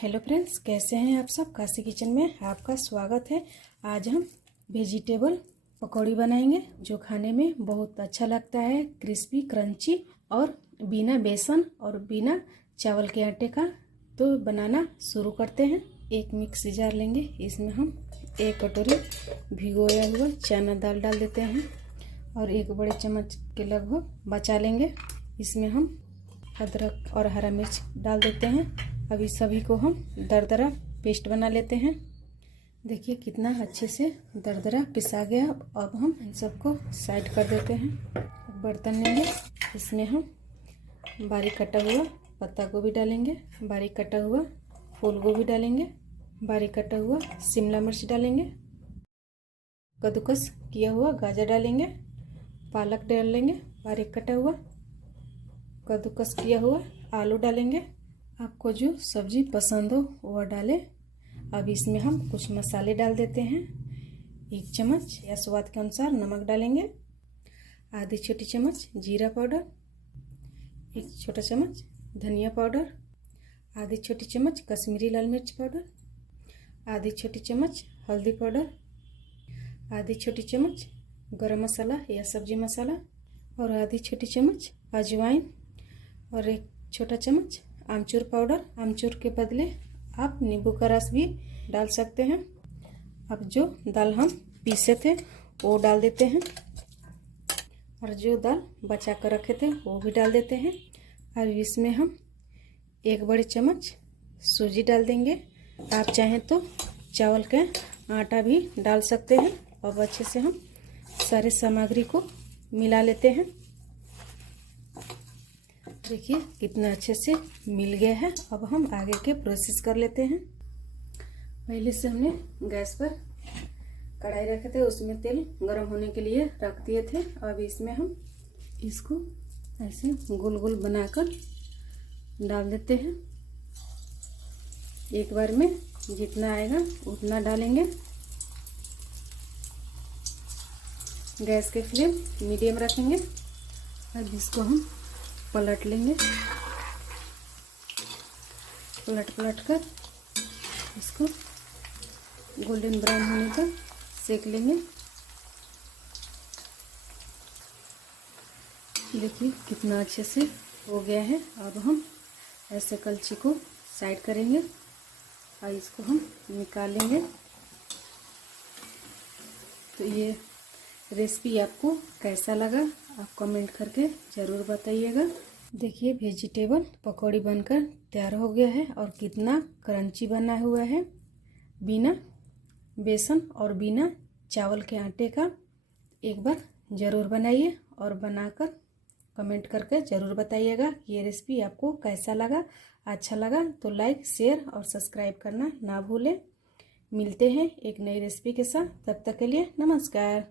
Hello friends, कैसे हैं आप सब। काशी किचन में आपका स्वागत है। आज हम वेजिटेबल पकौड़ी बनाएंगे जो खाने में बहुत अच्छा लगता है, क्रिस्पी क्रंची और बिना बेसन और बिना चावल के आटे का। तो बनाना शुरू करते हैं। एक मिक्सी जार लेंगे, इसमें हम 1 कटोरी भिगोया हुआ चना दाल डाल देते हैं और 1 बड़े चम्मच के लगभग बचा लेंगे। इसमें हम अदरक और हरा मिर्च डाल देते हैं। अभी सभी को हम दरदरा पेस्ट बना लेते हैं। देखिए कितना अच्छे से दरदरा पिसा गया। अब हम इन सबको साइड कर देते हैं। एक बर्तन लेंगे, इसमें हम बारीक कटा हुआ पत्ता गोभी डालेंगे, बारीक कटा हुआ फूल गोभी डालेंगे, बारीक कटा हुआ शिमला मिर्च डालेंगे, कद्दूकस किया हुआ गाजर डालेंगे, पालक डाल लेंगे, बारीक कटा हुआ कद्दूकस किया हुआ आलू डालेंगे। आपको जो सब्जी पसंद हो वह डालें। अब इसमें हम कुछ मसाले डाल देते हैं। 1 चम्मच या स्वाद के अनुसार नमक डालेंगे, आधी छोटी चम्मच जीरा पाउडर, 1 छोटा चम्मच धनिया पाउडर, आधी छोटी चम्मच कश्मीरी लाल मिर्च पाउडर, आधी छोटी चम्मच हल्दी पाउडर, आधी छोटी चम्मच गरम मसाला या सब्जी मसाला और आधी छोटी चम्मच अजवाइन और 1 छोटा चम्मच आमचूर पाउडर। आमचूर के बदले आप नींबू का रस भी डाल सकते हैं। अब जो दाल हम पीसे थे वो डाल देते हैं और जो दाल बचा कर रखे थे वो भी डाल देते हैं। और इसमें हम 1 बड़े चम्मच सूजी डाल देंगे। आप चाहें तो चावल का आटा भी डाल सकते हैं। अब अच्छे से हम सारे सामग्री को मिला लेते हैं। देखिए कितना अच्छे से मिल गया है। अब हम आगे के प्रोसेस कर लेते हैं। पहले से हमने गैस पर कढ़ाई रखे थे, उसमें तेल गरम होने के लिए रख दिए थे। अब इसमें हम इसको ऐसे गोल गोल बनाकर डाल देते हैं। एक बार में जितना आएगा उतना डालेंगे। गैस के फ्लेम मीडियम रखेंगे। अब इसको हम पलट लेंगे। पलट कर इसको गोल्डन ब्राउन होने तक सेक लेंगे। देखिए कितना अच्छे से हो गया है। अब हम ऐसे कलछी को साइड करेंगे और इसको हम निकाल लेंगे। तो ये रेसिपी आपको कैसा लगा आप कमेंट करके ज़रूर बताइएगा। देखिए वेजिटेबल पकौड़ी बनकर तैयार हो गया है और कितना क्रंची बना हुआ है, बिना बेसन और बिना चावल के आटे का। एक बार ज़रूर बनाइए और बनाकर कमेंट करके ज़रूर बताइएगा ये रेसिपी आपको कैसा लगा। अच्छा लगा तो लाइक शेयर और सब्सक्राइब करना ना भूलें। मिलते हैं एक नई रेसिपी के साथ, तब तक के लिए नमस्कार।